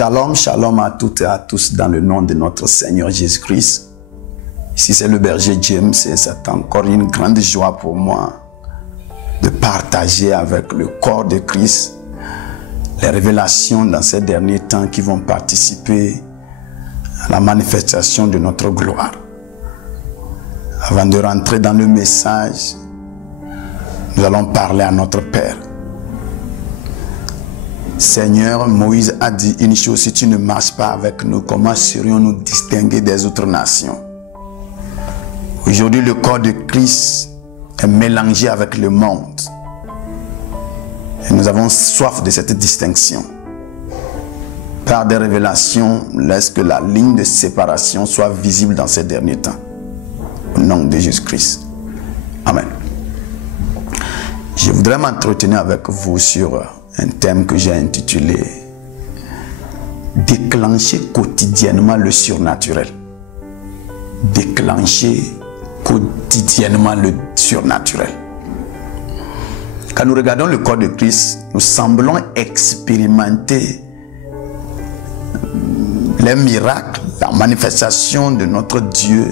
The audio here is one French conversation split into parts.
Shalom, shalom à toutes et à tous dans le nom de notre Seigneur Jésus-Christ. Ici c'est le berger James et c'est encore une grande joie pour moi de partager avec le corps de Christ les révélations dans ces derniers temps qui vont participer à la manifestation de notre gloire. Avant de rentrer dans le message, nous allons parler à notre Père. Seigneur, Moïse a dit une chose: si tu ne marches pas avec nous, comment serions-nous distingués des autres nations? Aujourd'hui, le corps de Christ est mélangé avec le monde. Et nous avons soif de cette distinction. Par des révélations, laisse que la ligne de séparation soit visible dans ces derniers temps. Au nom de Jésus-Christ. Amen. Je voudrais m'entretenir avec vous sur un thème que j'ai intitulé « Déclencher quotidiennement le surnaturel ». Déclencher quotidiennement le surnaturel. Quand nous regardons le corps de Christ, nous semblons expérimenter les miracles, la manifestation de notre Dieu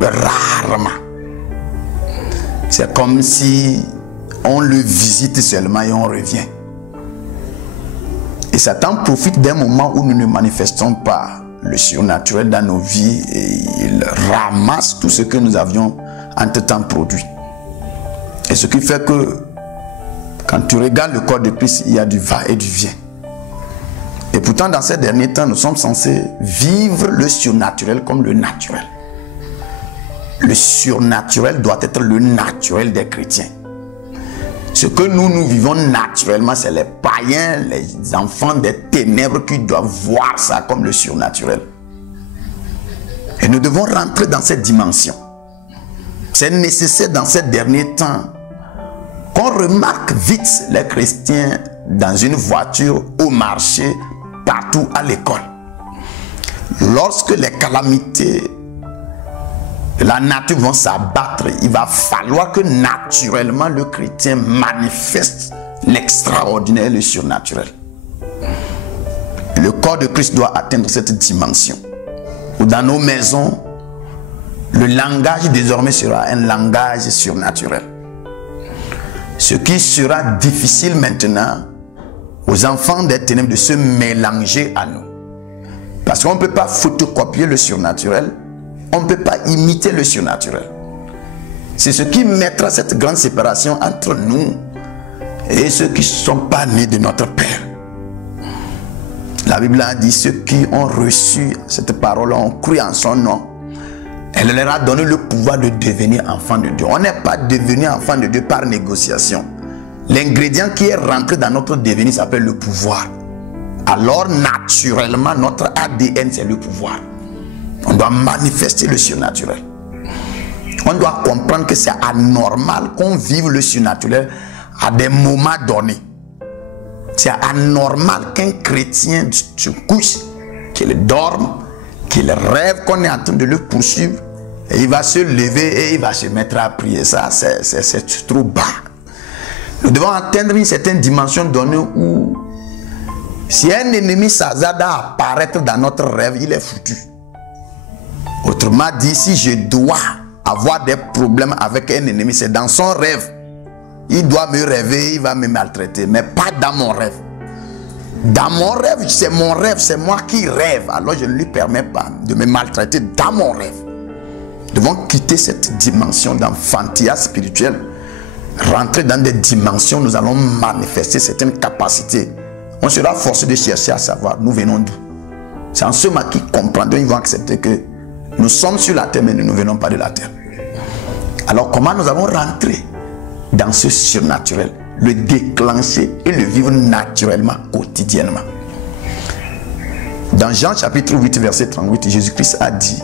rarement. C'est comme si on le visite seulement et on revient. Et Satan profite d'un moment où nous ne manifestons pas le surnaturel dans nos vies et il ramasse tout ce que nous avions entre-temps produit. Et ce qui fait que quand tu regardes le corps de Christ, il y a du va et du vient. Et pourtant, dans ces derniers temps, nous sommes censés vivre le surnaturel comme le naturel. Le surnaturel doit être le naturel des chrétiens. Ce que nous vivons naturellement, c'est les païens, les enfants des ténèbres qui doivent voir ça comme le surnaturel. Et nous devons rentrer dans cette dimension. C'est nécessaire dans ces derniers temps qu'on remarque vite les chrétiens dans une voiture, au marché, partout à l'école. Lorsque les calamités de la nature vont s'abattre, il va falloir que naturellement le chrétien manifeste l'extraordinaire et le surnaturel. Le corps de Christ doit atteindre cette dimension. Où dans nos maisons, le langage désormais sera un langage surnaturel. Ce qui sera difficile maintenant aux enfants des ténèbres de se mélanger à nous. Parce qu'on ne peut pas photocopier le surnaturel. On ne peut pas imiter le surnaturel. C'est ce qui mettra cette grande séparation entre nous et ceux qui ne sont pas nés de notre Père. La Bible a dit: ceux qui ont reçu cette parole ont cru en son nom. Elle leur a donné le pouvoir de devenir enfants de Dieu. On n'est pas devenu enfant de Dieu par négociation. L'ingrédient qui est rentré dans notre devenir s'appelle le pouvoir. Alors naturellement, notre ADN, c'est le pouvoir. On doit manifester le surnaturel. On doit comprendre que c'est anormal qu'on vive le surnaturel à des moments donnés. C'est anormal qu'un chrétien se couche, qu'il dorme, qu'il rêve qu'on est en train de le poursuivre, et il va se lever et il va se mettre à prier. Ça, c'est trop bas. Nous devons atteindre une certaine dimension donnée où si un ennemi s'hasarde à apparaître dans notre rêve, il est foutu. Autrement dit, si je dois avoir des problèmes avec un ennemi, c'est dans son rêve. Il doit me rêver, il va me maltraiter, mais pas dans mon rêve. Dans mon rêve, c'est moi qui rêve. Alors je ne lui permets pas de me maltraiter dans mon rêve. Nous devons quitter cette dimension d'enfantillage spirituel. Rentrer dans des dimensions, nous allons manifester certaines capacités. On sera forcé de chercher à savoir nous venons d'où. C'est en ce moment qu'ils comprendront, ils vont accepter que nous sommes sur la terre, mais nous ne venons pas de la terre. Alors comment nous allons rentrer dans ce surnaturel, le déclencher et le vivre naturellement, quotidiennement? Dans Jean chapitre 8, verset 38, Jésus-Christ a dit: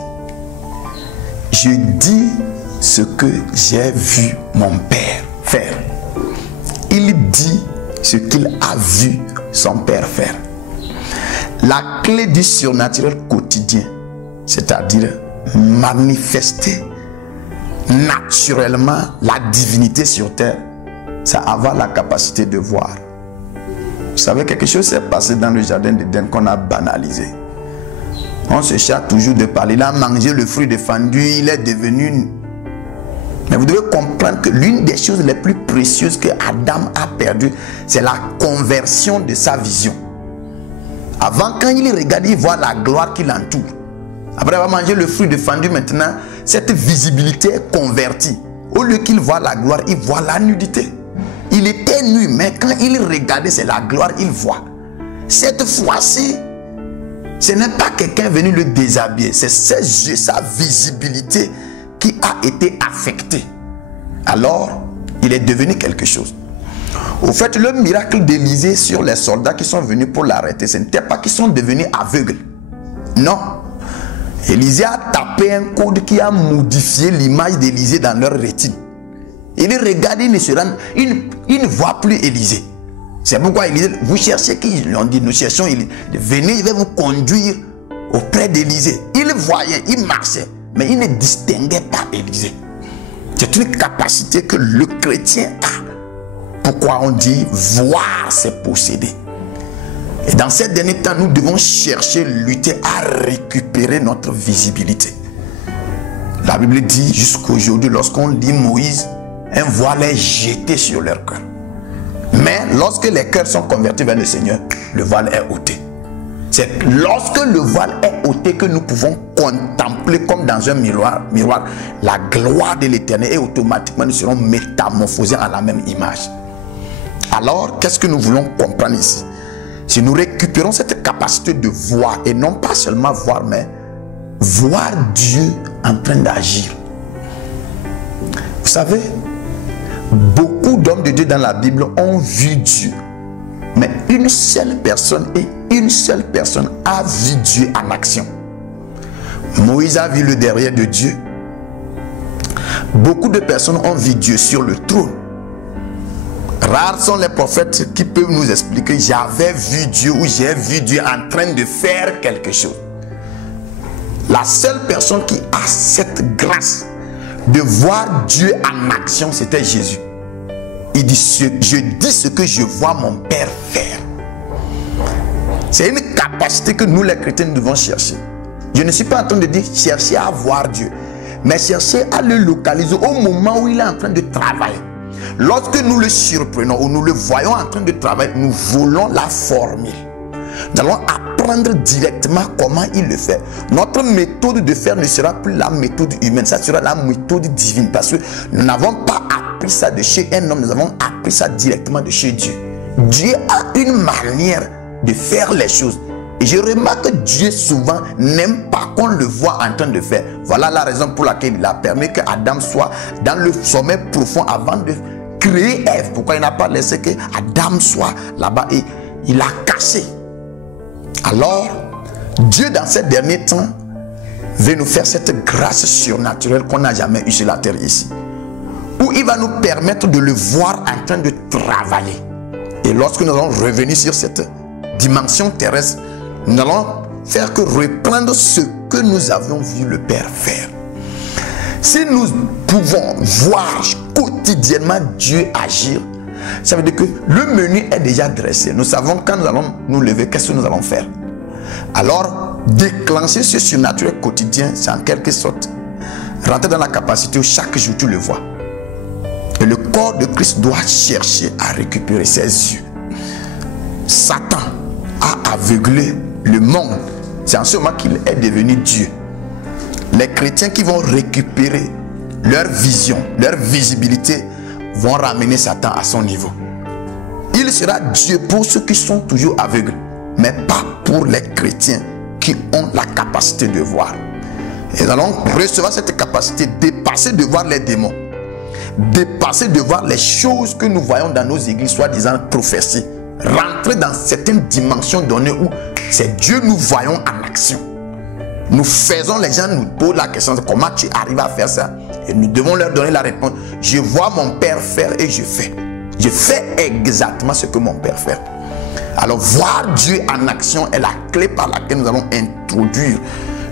je dis ce que j'ai vu mon Père faire. Il dit ce qu'il a vu son Père faire. La clé du surnaturel quotidien, c'est-à-dire manifester naturellement la divinité sur terre, c'est avoir la capacité de voir. Vous savez, quelque chose s'est passé dans le jardin d'Éden qu'on a banalisé. On se charge toujours de parler. Il a mangé le fruit défendu, il est devenu... Mais vous devez comprendre que l'une des choses les plus précieuses que Adam a perdues, c'est la conversion de sa vision. Avant, quand il regarde, il voit la gloire qui l'entoure. Après avoir mangé le fruit défendu, maintenant, cette visibilité est convertie. Au lieu qu'il voit la gloire, il voit la nudité. Il était nu, mais quand il regardait, c'est la gloire qu'il voit. Cette fois-ci, ce n'est pas quelqu'un venu le déshabiller, c'est ses yeux, sa visibilité qui a été affectée. Alors, il est devenu quelque chose. Au fait, le miracle d'Élisée sur les soldats qui sont venus pour l'arrêter, ce n'était pas qu'ils sont devenus aveugles. Non. Élisée a tapé un code qui a modifié l'image d'Élisée dans leur rétine. Il regarde, il ne voit plus Élisée. C'est pourquoi Élisée, vous cherchez qui? Ils ont dit, nous cherchons Élisée. Venez, je vais vous conduire auprès d'Élisée. Il voyait, il marchait, mais il ne distinguait pas Élisée. C'est une capacité que le chrétien a. Pourquoi on dit voir, c'est posséder. Et dans ces derniers temps, nous devons chercher, lutter à récupérer notre visibilité. La Bible dit jusqu'aujourd'hui, lorsqu'on lit Moïse, un voile est jeté sur leur cœur. Mais lorsque les cœurs sont convertis vers le Seigneur, le voile est ôté. C'est lorsque le voile est ôté que nous pouvons contempler comme dans un miroir la gloire de l'Éternel, et automatiquement nous serons métamorphosés à la même image. Alors, qu'est-ce que nous voulons comprendre ici? Si nous récupérons cette capacité de voir, et non pas seulement voir, mais voir Dieu en train d'agir. Vous savez, beaucoup d'hommes de Dieu dans la Bible ont vu Dieu. Mais une seule personne a vu Dieu en action. Moïse a vu le derrière de Dieu. Beaucoup de personnes ont vu Dieu sur le trône. Rares sont les prophètes qui peuvent nous expliquer j'avais vu Dieu ou j'ai vu Dieu en train de faire quelque chose. La seule personne qui a cette grâce de voir Dieu en action, c'était Jésus. Il dit, je dis ce que je vois mon Père faire. C'est une capacité que nous les chrétiens devons chercher. Je ne suis pas en train de dire chercher à voir Dieu, mais chercher à le localiser au moment où il est en train de travailler. Lorsque nous le surprenons ou nous le voyons en train de travailler, nous voulons la formule. Nous allons apprendre directement comment il le fait. Notre méthode de faire ne sera plus la méthode humaine, ça sera la méthode divine. Parce que nous n'avons pas appris ça de chez un homme, nous avons appris ça directement de chez Dieu. Dieu a une manière de faire les choses. Et je remarque que Dieu souvent n'aime pas qu'on le voit en train de faire. Voilà la raison pour laquelle il a permis que Adam soit dans le sommeil profond avant de créer Ève. Pourquoi il n'a pas laissé que Adam soit là-bas et il a caché. Alors, Dieu dans ces derniers temps veut nous faire cette grâce surnaturelle qu'on n'a jamais eue sur la terre ici. Où il va nous permettre de le voir en train de travailler. Et lorsque nous allons revenir sur cette dimension terrestre, nous allons faire que reprendre ce que nous avions vu le Père faire. Si nous pouvons voir quotidiennement Dieu agir, ça veut dire que le menu est déjà dressé. Nous savons quand nous allons nous lever, qu'est-ce que nous allons faire. Alors, déclencher ce surnaturel quotidien, c'est en quelque sorte rentrer dans la capacité où chaque jour tu le vois. Et le corps de Christ doit chercher à récupérer ses yeux. Satan a aveuglé le monde. C'est en ce moment qu'il est devenu Dieu. Les chrétiens qui vont récupérer leur vision, leur visibilité, vont ramener Satan à son niveau. Il sera Dieu pour ceux qui sont toujours aveugles, mais pas pour les chrétiens qui ont la capacité de voir. Et nous allons recevoir cette capacité, dépasser de voir les démons, dépasser de voir les choses que nous voyons dans nos églises, soi-disant prophéties, rentrer dans certaines dimensions données où c'est Dieu nous voyons en action. Nous faisons, les gens nous posent la question, comment tu arrives à faire ça? Et nous devons leur donner la réponse. Je vois mon Père faire et je fais. Je fais exactement ce que mon Père fait. Alors voir Dieu en action est la clé par laquelle nous allons introduire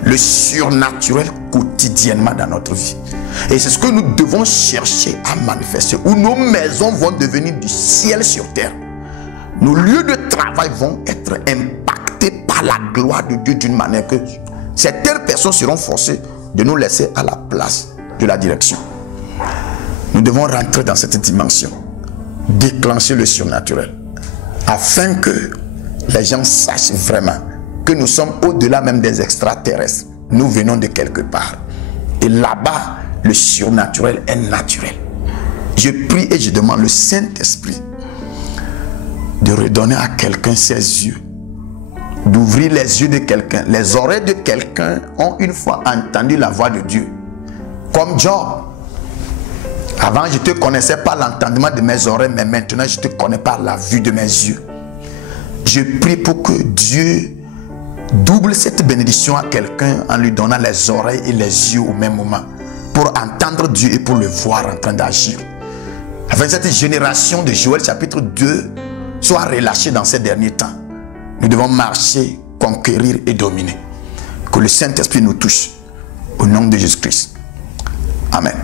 le surnaturel quotidiennement dans notre vie. Et c'est ce que nous devons chercher à manifester, où nos maisons vont devenir du ciel sur terre. nos lieux de travail vont être impactés par la gloire de Dieu d'une manière que certaines personnes seront forcées de nous laisser à la place de la direction. Nous devons rentrer dans cette dimension, déclencher le surnaturel, afin que les gens sachent vraiment que nous sommes au-delà même des extraterrestres. Nous venons de quelque part. Et là-bas, le surnaturel est naturel. Je prie et je demande le Saint-Esprit de redonner à quelqu'un ses yeux, d'ouvrir les yeux de quelqu'un. Les oreilles de quelqu'un ont une fois entendu la voix de Dieu. Comme Job. Avant, je ne te connaissais pas l'entendement de mes oreilles, mais maintenant, je te connais par la vue de mes yeux. Je prie pour que Dieu double cette bénédiction à quelqu'un en lui donnant les oreilles et les yeux au même moment, pour entendre Dieu et pour le voir en train d'agir. Afin que cette génération de Joël chapitre 2 soit relâchée dans ces derniers temps. Nous devons marcher, conquérir et dominer. Que le Saint-Esprit nous touche. Au nom de Jésus-Christ. Amen.